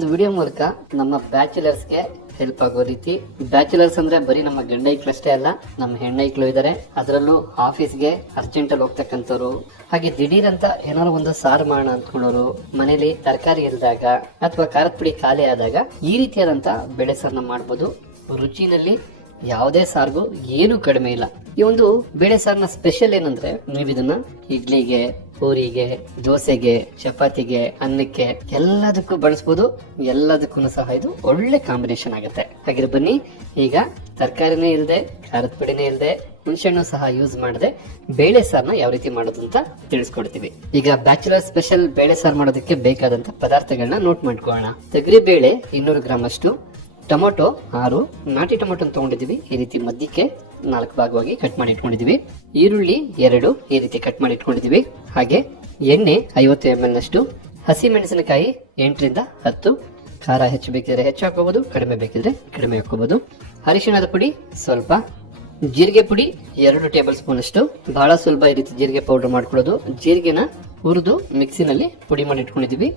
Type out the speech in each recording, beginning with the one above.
ಒಂದು ವಿಡಿಯೋ ಮೂಲಕ ನಮ್ಮ ಬ್ಯಾಚುಲರ್ಸ್ಗೆ ಹೆಲ್ಪ್ ಆಗೋ ರೀತಿ. ಬ್ಯಾಚುಲರ್ಸ್ ಅಂದ್ರೆ ಬರೀ ನಮ್ಮ ಗಂಡ ಅಷ್ಟೇ ಅಲ್ಲ, ನಮ್ಮ ಹೆಣ್ಣೈಕ್ಳು ಇದಾರೆ. ಅದರಲ್ಲೂ ಆಫೀಸ್ಗೆ ಅರ್ಜೆಂಟ್ ಅಲ್ಲಿ ಹೋಗ್ತಕ್ಕಂಥವ್ರು. ಹಾಗೆ ದಿಢೀರ್ ಅಂತ ಏನಾದ್ರು ಒಂದು ಸಾರು ಮಾಡೋಣ ಅಂದ್ಕೊಳ್ಳೋರು ಮನೇಲಿ ತರಕಾರಿ ಇಲ್ದಾಗ ಅಥವಾ ಖಾರದ ಪುಡಿ ಖಾಲಿ ಆದಾಗ ಈ ರೀತಿಯಾದಂತ ಬೆಳೆ ಸಾರನ್ನ ಮಾಡ್ಬೋದು. ರುಚಿನಲ್ಲಿ ಯಾವುದೇ ಸಾರ್ಗೂ ಏನು ಕಡಿಮೆ ಇಲ್ಲ. ಈ ಒಂದು ಬೇಳೆ ಸಾರಿನ ಸ್ಪೆಷಲ್ ಏನಂದ್ರೆ ನೀವು ಇದನ್ನ ಇಡ್ಲಿಗೆ ಪೂರಿಗೆ, ದೋಸೆಗೆ, ಚಪಾತಿಗೆ, ಅನ್ನಕ್ಕೆ ಎಲ್ಲದಕ್ಕೂ ಬಳಸ್ಬೋದು. ಎಲ್ಲದಕ್ಕೂ ಸಹ ಇದು ಒಳ್ಳೆ ಕಾಂಬಿನೇಷನ್ ಆಗುತ್ತೆ. ಹಾಗಿದ್ರೆ ಬನ್ನಿ, ಈಗ ತರಕಾರಿನೇ ಇಲ್ಲದೆ ಖಾರದ ಪುಡಿನೇ ಇಲ್ಲದೆ ಹುಣಸೆಹಣ್ಣು ಸಹ ಯೂಸ್ ಮಾಡದೆ, ಬೇಳೆ ಸಾರನ್ನ ಯಾವ ರೀತಿ ಮಾಡೋದು ಅಂತ ತಿಳಿಸ್ಕೊಡ್ತೀವಿ. ಈಗ ಬ್ಯಾಚುಲರ್ ಸ್ಪೆಷಲ್ ಬೇಳೆ ಸಾರು ಮಾಡೋದಕ್ಕೆ ಬೇಕಾದಂತ ಪದಾರ್ಥಗಳನ್ನ ನೋಟ್ ಮಾಡ್ಕೊಳ್ಳೋಣ. ತೊಗರಿ ಬೇಳೆ ಇನ್ನೂರು ಗ್ರಾಮ್ ಅಷ್ಟು ಟೊಮೊಟೊ, ಆರು ನಾಟಿ ಟೊಮೊಟೊ ತಗೊಂಡಿದ್ದೀವಿ. ಈ ರೀತಿ ಮಧ್ಯಕ್ಕೆ ನಾಲ್ಕು ಭಾಗವಾಗಿ ಕಟ್ ಮಾಡಿ ಇಟ್ಕೊಂಡಿದ್ದೀವಿ. ಈರುಳ್ಳಿ ಎರಡು ಈ ರೀತಿ ಕಟ್ ಮಾಡಿ ಇಟ್ಕೊಂಡಿದ್ದೀವಿ. ಹಾಗೆ ಎಣ್ಣೆ ಐವತ್ತು ಎಂ ನಷ್ಟು, ಹಸಿ ಮೆಣಸಿನಕಾಯಿ ಎಂಟರಿಂದ ಹತ್ತು. ಖಾರ ಹೆಚ್ಚು ಬೇಕಿದ್ರೆ ಹೆಚ್ಚು ಹಾಕೋಬಹುದು ಕಡಿಮೆ ಬೇಕಿದ್ರೆ ಕಡಿಮೆ ಹಾಕೋಬಹುದು ಅರಿಶಿಣದ ಪುಡಿ ಸ್ವಲ್ಪ. ಜೀರಿಗೆ ಪುಡಿ ಎರಡು ಟೇಬಲ್ ಸ್ಪೂನ್ ಅಷ್ಟು ಬಹಳ ಸುಲಭ ಈ ರೀತಿ ಜೀರಿಗೆ ಪೌಡರ್ ಮಾಡ್ಕೊಳ್ಳೋದು. ಜೀರಿಗೆನ ಹುರಿದು ಮಿಕ್ಸಿನಲ್ಲಿ ಪುಡಿ ಮಾಡಿ ಇಟ್ಕೊಂಡಿದ್ದೀವಿ.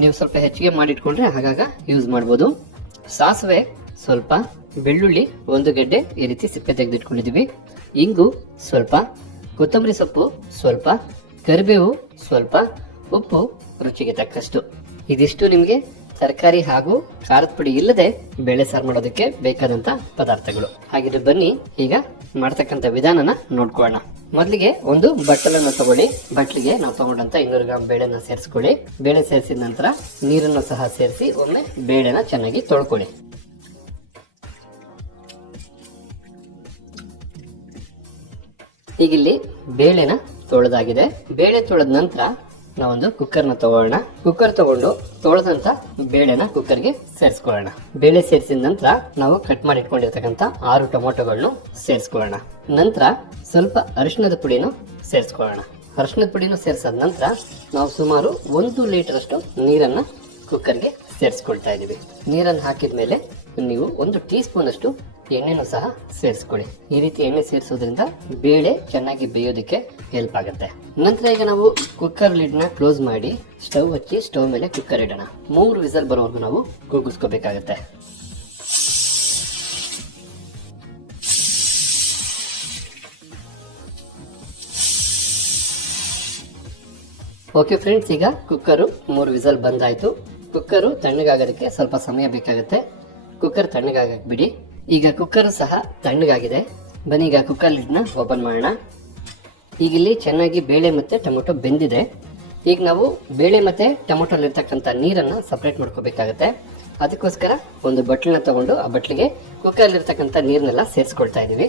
ನೀವು ಸ್ವಲ್ಪ ಹೆಚ್ಚಿಗೆ ಮಾಡಿ ಇಟ್ಕೊಂಡ್ರೆ ಆಗಾಗ ಯೂಸ್ ಮಾಡ್ಬೋದು. ಸಾಸಿವೆ, ಸ್ವಲ್ಪ ಬೆಳ್ಳುಳ್ಳಿ, ಒಂದು ಗೆಡ್ಡೆ ಈ ರೀತಿ ಸಿಪ್ಪೆ ತೆಗೆದಿಟ್ಕೊಂಡಿದ್ದೀವಿ. ಇಂಗು ಸ್ವಲ್ಪ, ಕೊತ್ತಂಬರಿ ಸೊಪ್ಪು ಸ್ವಲ್ಪ, ಕರಿಬೇವು ಸ್ವಲ್ಪ, ಉಪ್ಪು ರುಚಿಗೆ ತಕ್ಕಷ್ಟು. ಇದಿಷ್ಟು ನಿಮಗೆ ತರಕಾರಿ ಹಾಗೂ ಖಾರದ ಪುಡಿ ಇಲ್ಲದೆ ಬೇಳೆ ಸಾರು ಮಾಡೋದಕ್ಕೆ ಬೇಕಾದಂತ ಪದಾರ್ಥಗಳು. ಹಾಗಿದ್ರೆ ಬನ್ನಿ, ಈಗ ಮಾಡ್ತಕ್ಕಂಥ ವಿಧಾನನ ನೋಡ್ಕೊಳ್ಳೋಣ. ಮೊದಲಿಗೆ ಒಂದು ಬಟ್ಟಲನ್ನು ತಗೊಳ್ಳಿ. ಬಟ್ಲಿಗೆ ನಾವು ತಗೊಂಡಂತ ಇನ್ನೂರು ಗ್ರಾಮ್ ಬೇಳೆನ ಸೇರಿಸ್ಕೊಳ್ಳಿ. ಬೇಳೆ ಸೇರಿಸಿದ ನಂತರ ನೀರನ್ನು ಸಹ ಸೇರಿಸಿ ಒಮ್ಮೆ ಬೇಳೆನ ಚೆನ್ನಾಗಿ ತೊಳ್ಕೊಳ್ಳಿ. ಈಗ ಇಲ್ಲಿ ಬೇಳೆನ ತೊಳೆದಾಗಿದೆ. ಬೇಳೆ ತೊಳೆದ ನಂತರ ನಾವೊಂದು ಕುಕ್ಕರ್ನ ತಗೊಳ್ಳೋಣ. ಕುಕ್ಕರ್ ತಗೊಂಡು ತೊಳೆದಂತ ಬೇಳೆನ ಕುಕ್ಕರ್ಗೆ ಸೇರಿಸ್ಕೊಳ್ಳೋಣ. ಬೇಳೆ ಸೇರಿಸಿದ ನಂತರ ನಾವು ಕಟ್ ಮಾಡಿ ಇಟ್ಕೊಂಡಿರ್ತಕ್ಕಂಥ ಆರು ಟೊಮೊಟೊಗಳನ್ನು ಸೇರಿಸ್ಕೊಳ್ಳೋಣ. ನಂತರ ಸ್ವಲ್ಪ ಅರಿಶಿನದ ಪುಡಿನ ಸೇರಿಸ್ಕೊಳ್ಳೋಣ. ಅರಿಶಿನದ ಪುಡಿನ ಸೇರಿಸಿದ ನಂತರ ನಾವು ಸುಮಾರು ಒಂದು ಲೀಟರ್ ಅಷ್ಟು ನೀರನ್ನ ಕುಕ್ಕರ್ಗೆ ಸೇರಿಸ್ಕೊಳ್ತಾ ಇದೀವಿ ನೀರನ್ನು ಹಾಕಿದ ಮೇಲೆ ನೀವು ಒಂದು ಟೀ ಸ್ಪೂನ್ ಅಷ್ಟು ಎಣ್ಣೆನೂ ಸಹ ಸೇರಿಸ್ಕೊಳ್ಳಿ. ಈ ರೀತಿ ಎಣ್ಣೆ ಸೇರಿಸೋದ್ರಿಂದ ಬೇಳೆ ಚೆನ್ನಾಗಿ ಬೇಯೋದಕ್ಕೆ ಹೆಲ್ಪ್ ಆಗುತ್ತೆ. ನಂತರ ಈಗ ನಾವು ಕುಕ್ಕರ್ ಲಿಡ್ನ ಕ್ಲೋಸ್ ಮಾಡಿ ಸ್ಟವ್ ಹಚ್ಚಿ ಸ್ಟವ್ ಮೇಲೆ ಕುಕ್ಕರ್ ಇಡೋಣ. ಮೂರು ವಿಸಲ್ ಬರೋವರೆಗೂ ನಾವು ಕೂಗಿಸ್ಕೋಬೇಕಾಗತ್ತೆ ಓಕೆ ಫ್ರೆಂಡ್ಸ್ ಈಗ ಕುಕ್ಕರು ಮೂರು ವಿಸಲ್ ಬಂದಾಯ್ತು. ಕುಕ್ಕರು ತಣ್ಣಗಾಗೋದಕ್ಕೆ ಸ್ವಲ್ಪ ಸಮಯ ಬೇಕಾಗುತ್ತೆ. ಕುಕ್ಕರ್ ತಣ್ಣಗಾಗಕ್ಕೆ ಬಿಡಿ ಈಗ ಕುಕ್ಕರ್ ಸಹ ತಣ್ಣಗಾಗಿದೆ. ಬನ್ನಿ ಈಗ ಕುಕ್ಕರ್ ಲಿಡ್ನ ಓಪನ್ ಮಾಡೋಣ. ಈಗ ಇಲ್ಲಿ ಚೆನ್ನಾಗಿ ಬೇಳೆ ಮತ್ತೆ ಟೊಮೊಟೊ ಬೆಂದಿದೆ. ಈಗ ನಾವು ಬೇಳೆ ಮತ್ತೆ ಟೊಮೊಟೊಲಿರ್ತಕ್ಕಂಥ ನೀರನ್ನ ಸಪ್ರೇಟ್ ಮಾಡ್ಕೋಬೇಕಾಗತ್ತೆ. ಅದಕ್ಕೋಸ್ಕರ ಒಂದು ಬಟ್ಲನ್ನ ತಗೊಂಡು ಆ ಬಟ್ಲಿಗೆ ಕುಕ್ಕರ್ಲಿರ್ತಕ್ಕಂಥ ನೀರನ್ನೆಲ್ಲ ಸೇರಿಸ್ಕೊಳ್ತಾ ಇದ್ದೀವಿ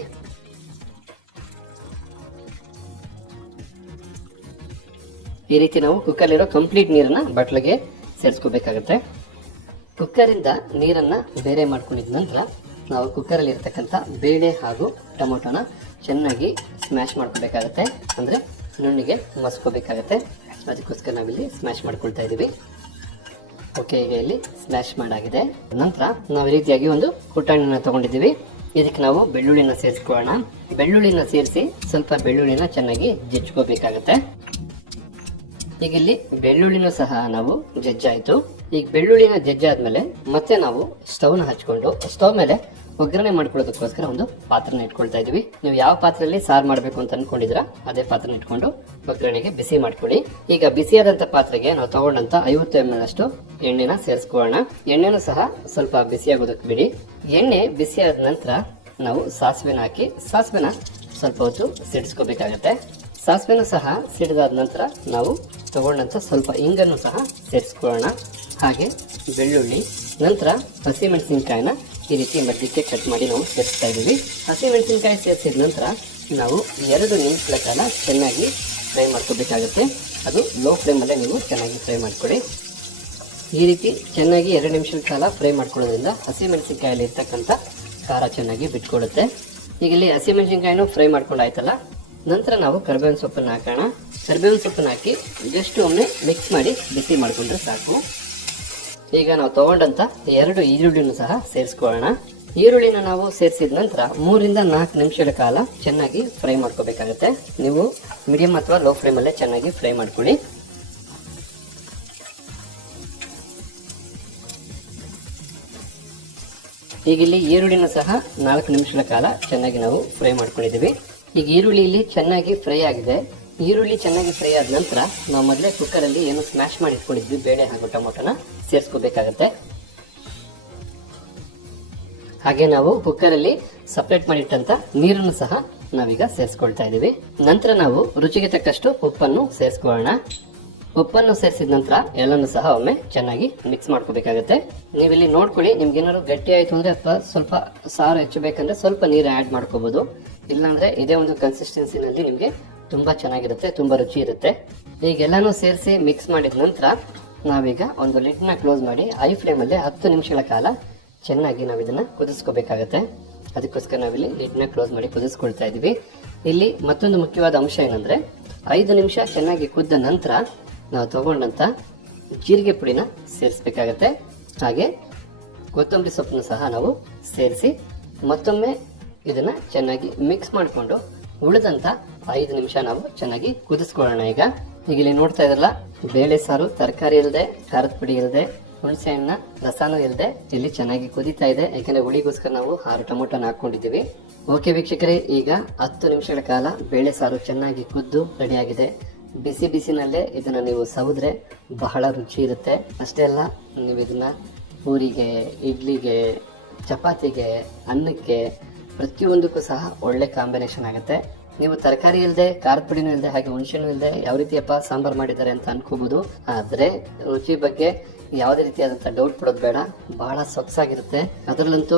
ಈ ರೀತಿ ನಾವು ಕುಕ್ಕರ್ಲಿರೋ ಕಂಪ್ಲೀಟ್ ನೀರನ್ನ ಬಟ್ಲಿಗೆ ಸೇರಿಸ್ಕೋಬೇಕಾಗತ್ತೆ. ಕುಕ್ಕರಿಂದ ನೀರನ್ನ ಬೇರೆ ಮಾಡ್ಕೊಂಡಿದ ನಂತರ ನಾವು ಕುಕ್ಕರಲ್ಲಿ ಇರ್ತಕ್ಕಂಥ ಬೇಳೆ ಹಾಗೂ ಟೊಮೊಟೊನ ಚೆನ್ನಾಗಿ ಸ್ಮ್ಯಾಶ್ ಮಾಡ್ಕೋಬೇಕಾಗತ್ತೆ. ಅಂದರೆ ನುಣ್ಣಿಗೆ ಮಸ್ಕೋಬೇಕಾಗತ್ತೆ. ಅದಕ್ಕೋಸ್ಕರ ನಾವಿಲ್ಲಿ ಸ್ಮ್ಯಾಶ್ ಮಾಡ್ಕೊಳ್ತಾ ಇದ್ದೀವಿ. ಓಕೆ ಈಗ ಇಲ್ಲಿ ಸ್ಮ್ಯಾಶ್ ಮಾಡಾಗಿದೆ. ನಂತರ ನಾವು ಈ ರೀತಿಯಾಗಿ ಒಂದು ಪುಟಾಣಿನ ತಗೊಂಡಿದ್ದೀವಿ. ಇದಕ್ಕೆ ನಾವು ಬೆಳ್ಳುಳ್ಳಿನ ಸೇರಿಸ್ಕೊಳ್ಳೋಣ. ಬೆಳ್ಳುಳ್ಳಿನ ಸೇರಿಸಿ ಸ್ವಲ್ಪ ಬೆಳ್ಳುಳ್ಳಿನ ಚೆನ್ನಾಗಿ ಜಜ್ಕೋಬೇಕಾಗತ್ತೆ ಈಗ ಇಲ್ಲಿ ಬೆಳ್ಳುಳ್ಳಿನೂ ಸಹ ನಾವು ಜಜ್ಜಾಯಿತು. ಈಗ ಬೆಳ್ಳುಳ್ಳಿನ ಜಜ್ಜಾದ್ಮೇಲೆ ಮತ್ತೆ ನಾವು ಸ್ಟವ್ನ ಹಚ್ಕೊಂಡು ಸ್ಟವ್ ಮೇಲೆ ಒಗ್ಗರಣೆ ಮಾಡ್ಕೊಳ್ಳೋದಕ್ಕೋಸ್ಕರ ಒಂದು ಪಾತ್ರನ ಇಟ್ಕೊಳ್ತಾ ಇದೀವಿ ನೀವು ಯಾವ ಪಾತ್ರೆಯಲ್ಲಿ ಸಾರು ಮಾಡಬೇಕು ಅಂತ ಅನ್ಕೊಂಡಿದ್ರ ಅದೇ ಪಾತ್ರನ ಇಟ್ಕೊಂಡು ಒಗ್ಗರಣೆಗೆ ಬಿಸಿ ಮಾಡ್ಕೊಳ್ಳಿ. ಈಗ ಬಿಸಿಯಾದಂತ ಪಾತ್ರೆಗೆ ನಾವು ತಗೊಂಡಂತ ಐವತ್ತು ಎಂ ಎಲ್ ಅಷ್ಟು ಎಣ್ಣೆನ ಸೇರಿಸ್ಕೊಳ್ಳೋಣ. ಎಣ್ಣೆನೂ ಸಹ ಸ್ವಲ್ಪ ಬಿಸಿಯಾಗೋದಕ್ಕೆ ಬಿಡಿ. ಎಣ್ಣೆ ಬಿಸಿಯಾದ ನಂತರ ನಾವು ಸಾಸಿವೆನ ಹಾಕಿ, ಸಾಸಿವೆನ ಸ್ವಲ್ಪ ಹೊತ್ತು ಸಿಡಿಸ್ಕೋಬೇಕಾಗತ್ತೆ. ಸಾಸಿವೆನೂ ಸಹ ಸಿಡಿದಾದ ನಂತರ ನಾವು ತಗೊಂಡಂತ ಸ್ವಲ್ಪ ಇಂಗನ್ನು ಸಹ ಸೇರಿಸ್ಕೊಳ್ಳೋಣ. ಹಾಗೆ ಬೆಳ್ಳುಳ್ಳಿ, ನಂತರ ಹಸಿಮೆಣಸಿನಕಾಯಿನ ಈ ರೀತಿ ಮಧ್ಯಕ್ಕೆ ಕಟ್ ಮಾಡಿ ನಾವು ಸೇರಿಸ್ತಾ ಇದ್ದೀವಿ. ಹಸಿಮೆಣಸಿನಕಾಯಿ ಸೇರಿಸಿದ ನಂತರ ನಾವು ಎರಡು ನಿಮಿಷಗಳ ಕಾಲ ಚೆನ್ನಾಗಿ ಫ್ರೈ ಮಾಡ್ಕೋಬೇಕಾಗುತ್ತೆ. ಅದು ಲೋ ಫ್ಲೇಮಲ್ಲೇ ನೀವು ಚೆನ್ನಾಗಿ ಫ್ರೈ ಮಾಡಿಕೊಳ್ಳಿ. ಈ ರೀತಿ ಚೆನ್ನಾಗಿ ಎರಡು ನಿಮಿಷದ ಕಾಲ ಫ್ರೈ ಮಾಡ್ಕೊಳ್ಳೋದ್ರಿಂದ ಹಸಿಮೆಣಸಿನ್ಕಾಯಲ್ಲಿ ಇರ್ತಕ್ಕಂಥ ಖಾರ ಚೆನ್ನಾಗಿ ಬಿಟ್ಕೊಡುತ್ತೆ. ಈಗ ಇಲ್ಲಿ ಹಸಿಮೆಣಸಿನಕಾಯಿನೂ ಫ್ರೈ ಮಾಡ್ಕೊಂಡಾಯ್ತಲ್ಲ? ನಂತರ ನಾವು ಕರ್ಬೇವಿನ ಸೊಪ್ಪನ್ನು ಹಾಕೋಣ. ಕರ್ಬೇವಿನ ಸೊಪ್ಪನ್ನು ಹಾಕಿ ಜಸ್ಟ್ ಒಮ್ಮೆ ಮಿಕ್ಸ್ ಮಾಡಿ ಬಿಸಿ ಮಾಡಿಕೊಂಡ್ರೆ ಸಾಕು. ಈಗ ನಾವು ತಗೊಂಡಂತ ಎರಡು ಈರುಳ್ಳಿನೂ ಸಹ ಸೇರಿಸ್ಕೊಳ್ಳೋಣ. ಈರುಳ್ಳಿನ ನಾವು ಸೇರಿಸಿದ ನಂತರ ಮೂರಿಂದ ನಾಲ್ಕು ನಿಮಿಷಗಳ ಕಾಲ ಚೆನ್ನಾಗಿ ಫ್ರೈ ಮಾಡ್ಕೋಬೇಕಾಗುತ್ತೆ. ನೀವು ಮೀಡಿಯಂ ಅಥವಾ ಲೋ ಫ್ಲೇಮಲ್ಲೇ ಚೆನ್ನಾಗಿ ಫ್ರೈ ಮಾಡ್ಕೊಳ್ಳಿ. ಈಗ ಇಲ್ಲಿ ಈರುಳ್ಳಿನ ಸಹ ನಾಲ್ಕು ನಿಮಿಷಗಳ ಕಾಲ ಚೆನ್ನಾಗಿ ನಾವು ಫ್ರೈ ಮಾಡ್ಕೊಂಡಿದ್ದೀವಿ. ಈಗ ಈರುಳ್ಳಿ ಇಲ್ಲಿ ಚೆನ್ನಾಗಿ ಫ್ರೈ ಆಗಿದೆ. ಈರುಳ್ಳಿ ಚೆನ್ನಾಗಿ ಫ್ರೈ ಆದ ನಂತರ ನಾವು ಮೊದಲೇ ಕುಕ್ಕರಲ್ಲಿ ಏನು ಸ್ಮ್ಯಾಶ್ ಮಾಡಿ ಇಟ್ಕೊಂಡಿದ್ವಿ, ಬೇಳೆ ಹಾಗೂ ಟೊಮೊಟೊನ ಸೇರಿಸ್ಕೋಬೇಕಾಗತ್ತೆ. ಹಾಗೆ ನಾವು ಕುಕ್ಕರಲ್ಲಿ ಸಪ್ರೇಟ್ ಮಾಡಿಟ್ಟಂತ ನೀರನ್ನು ಸಹ ನಾವೀಗ ಸೇರಿಸ್ಕೊಳ್ತಾ ಇದ್ದೀವಿ. ನಂತರ ನಾವು ರುಚಿಗೆ ತಕ್ಕಷ್ಟು ಉಪ್ಪನ್ನು ಸೇರಿಸ್ಕೊಳ್ಳೋಣ. ಉಪ್ಪನ್ನು ಸೇರಿಸಿದ ನಂತರ ಎಲ್ಲನೂ ಸಹ ಒಮ್ಮೆ ಚೆನ್ನಾಗಿ ಮಿಕ್ಸ್ ಮಾಡ್ಕೋಬೇಕಾಗತ್ತೆ. ನೀವಿಲ್ಲಿ ನೋಡ್ಕೊಳ್ಳಿ ನಿಮ್ಗೆ ಏನಾದ್ರು ಗಟ್ಟಿ ಆಯ್ತು ಅಂದ್ರೆ ಅಥವಾ ಸ್ವಲ್ಪ ಸಾರು ಹೆಚ್ಚಬೇಕಂದ್ರೆ ಸ್ವಲ್ಪ ನೀರು ಆ್ಯಡ್ ಮಾಡ್ಕೋಬೋದು. ಇಲ್ಲಾಂದ್ರೆ ಇದೇ ಒಂದು ಕನ್ಸಿಸ್ಟೆನ್ಸಿನಲ್ಲಿ ನಿಮಗೆ ತುಂಬಾ ಚೆನ್ನಾಗಿರುತ್ತೆ, ತುಂಬಾ ರುಚಿ ಇರುತ್ತೆ. ಈಗೆಲ್ಲನೂ ಸೇರಿಸಿ ಮಿಕ್ಸ್ ಮಾಡಿದ ನಂತರ ನಾವೀಗ ಒಂದು ಲಿಡ್ನ ಕ್ಲೋಸ್ ಮಾಡಿ ಐ ಫ್ಲೇಮಲ್ಲಿ ಹತ್ತು ನಿಮಿಷಗಳ ಕಾಲ ಚೆನ್ನಾಗಿ ನಾವು ಇದನ್ನ ಕುದಿಸ್ಕೋಬೇಕಾಗತ್ತೆ. ಅದಕ್ಕೋಸ್ಕರ ನಾವಿಲ್ಲಿ ಲಿಡ್ನ ಕ್ಲೋಸ್ ಮಾಡಿ ಕುದಿಸ್ಕೊಳ್ತಾ ಇದೀವಿ. ಇಲ್ಲಿ ಮತ್ತೊಂದು ಮುಖ್ಯವಾದ ಅಂಶ ಏನಂದ್ರೆ, ಐದು ನಿಮಿಷ ಚೆನ್ನಾಗಿ ಕುದ್ದ ನಂತರ ನಾವು ತಗೊಂಡಂತ ಜೀರಿಗೆ ಪುಡಿನ ಸೇರಿಸ್ಬೇಕಾಗತ್ತೆ. ಹಾಗೆ ಕೊತ್ತಂಬರಿ ಸೊಪ್ಪನ್ನು ಸಹ ನಾವು ಸೇರಿಸಿ ಮತ್ತೊಮ್ಮೆ ಇದನ್ನ ಚೆನ್ನಾಗಿ ಮಿಕ್ಸ್ ಮಾಡಿಕೊಂಡು ಉಳಿದಂತ ಐದು ನಿಮಿಷ ನಾವು ಚೆನ್ನಾಗಿ ಕುದಿಸ್ಕೊಳ್ಳೋಣ ಈಗ. ಈಗ ಇಲ್ಲಿ ನೋಡ್ತಾ ಇದ್ರಲ್ಲ, ಬೇಳೆ ಸಾರು, ತರಕಾರಿ ಇಲ್ಲದೆ ಖಾರದ ಪುಡಿ ಇಲ್ಲದೆ ಹುಣಸೆ ಹಣ್ಣ ರಸಾನು ಇಲ್ಲದೆ ಇಲ್ಲಿ ಚೆನ್ನಾಗಿ ಕುದೀತಾ ಇದೆ. ಯಾಕಂದ್ರೆ ಹುಳಿಗೋಸ್ಕರ ನಾವು ಆರು ಟೊಮೊಟೊನ ಹಾಕೊಂಡಿದ್ದೀವಿ ಓಕೆ ವೀಕ್ಷಕರೇ, ಈಗ ಹತ್ತು ನಿಮಿಷಗಳ ಕಾಲ ಬೇಳೆ ಸಾರು ಚೆನ್ನಾಗಿ ಕುದ್ದು ರೆಡಿಯಾಗಿದೆ. ಬಿಸಿ ಬಿಸಿನಲ್ಲೇ ಇದನ್ನ ನೀವು ಸವಿದ್ರೆ ಬಹಳ ರುಚಿ ಇರುತ್ತೆ. ಅಷ್ಟೇ ಅಲ್ಲ, ನೀವು ಇದನ್ನ ಪೂರಿಗೆ, ಇಡ್ಲಿಗೆ, ಚಪಾತಿಗೆ, ಅನ್ನಕ್ಕೆ ಪ್ರತಿಯೊಂದಕ್ಕೂ ಸಹ ಒಳ್ಳೆ ಕಾಂಬಿನೇಷನ್ ಆಗುತ್ತೆ. ನೀವು ತರಕಾರಿ ಇಲ್ಲದೆ ಖಾರದ ಪುಡಿನೂ ಇಲ್ಲದೆ ಹಾಗೆ ಹುಣಸೆನೂ ಇಲ್ಲದೆ ಯಾವ ರೀತಿಯಪ್ಪ ಸಾಂಬಾರ್ ಮಾಡಿದ್ದಾರೆ ಅಂತ ಅನ್ಕೋಬಹುದು ಆದರೆ ರುಚಿ ಬಗ್ಗೆ ಯಾವುದೇ ರೀತಿಯಾದಂಥ ಡೌಟ್ ಪಡೋದು ಬೇಡ. ಬಹಳ ಸೊಗಸಾಗಿರುತ್ತೆ. ಅದರಲ್ಲಂತೂ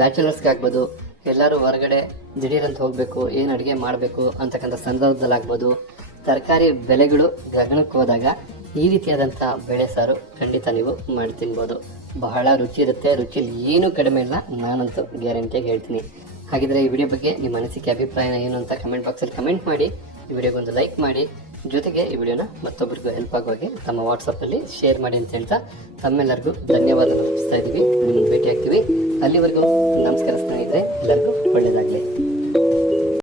ಬ್ಯಾಚುಲರ್ಸ್ಗೆ ಆಗ್ಬೋದು, ಎಲ್ಲರೂ ಹೊರಗಡೆ ದಿಢೀರಂತ ಹೋಗಬೇಕು, ಏನು ಅಡುಗೆ ಮಾಡಬೇಕು ಅಂತಕ್ಕಂಥ ಸಂದರ್ಭದಲ್ಲಾಗ್ಬೋದು ತರಕಾರಿ ಬೆಲೆಗಳು ಗಗನಕ್ಕೆ ಹೋದಾಗ ಈ ರೀತಿಯಾದಂಥ ಬೇಳೆ ಸಾರು ಖಂಡಿತ ನೀವು ಮಾಡಿ ತಿನ್ಬೋದು. ಬಹಳ ರುಚಿ ಇರುತ್ತೆ. ರುಚಿಯಲ್ಲಿ ಏನೂ ಕಡಿಮೆ ಇಲ್ಲ. ನಾನಂತೂ ಗ್ಯಾರಂಟಿಯಾಗಿ ಹೇಳ್ತೀನಿ. ಹಾಗಿದ್ರೆ ಈ ವಿಡಿಯೋ ಬಗ್ಗೆ ನಿಮ್ಮ ಅನಿಸಿಕೆ ಅಭಿಪ್ರಾಯ ಏನು ಅಂತ ಕಮೆಂಟ್ ಬಾಕ್ಸಲ್ಲಿ ಕಮೆಂಟ್ ಮಾಡಿ, ಈ ವಿಡಿಯೋಗೊಂದು ಲೈಕ್ ಮಾಡಿ. ಜೊತೆಗೆ ಈ ವಿಡಿಯೋನ ಮತ್ತೊಬ್ಬರಿಗೂ ಹೆಲ್ಪ್ ಆಗೋ ಹಾಗೆ ತಮ್ಮ ವಾಟ್ಸಪ್ಪಲ್ಲಿ ಶೇರ್ ಮಾಡಿ ಅಂತ ಹೇಳ್ತಾ ತಮ್ಮೆಲ್ಲರಿಗೂ ಧನ್ಯವಾದ ಅರ್ಪಿಸ್ತಾ ಇದ್ದೀವಿ. ನಿಮ್ಮನ್ನು ಭೇಟಿ ಆಗ್ತೀವಿ ಅಲ್ಲಿವರೆಗೂ ನಮಸ್ಕಾರ ಸ್ನೇಹಿತರೆ, ಎಲ್ಲರಿಗೂ ಒಳ್ಳೆಯದಾಗಲಿ.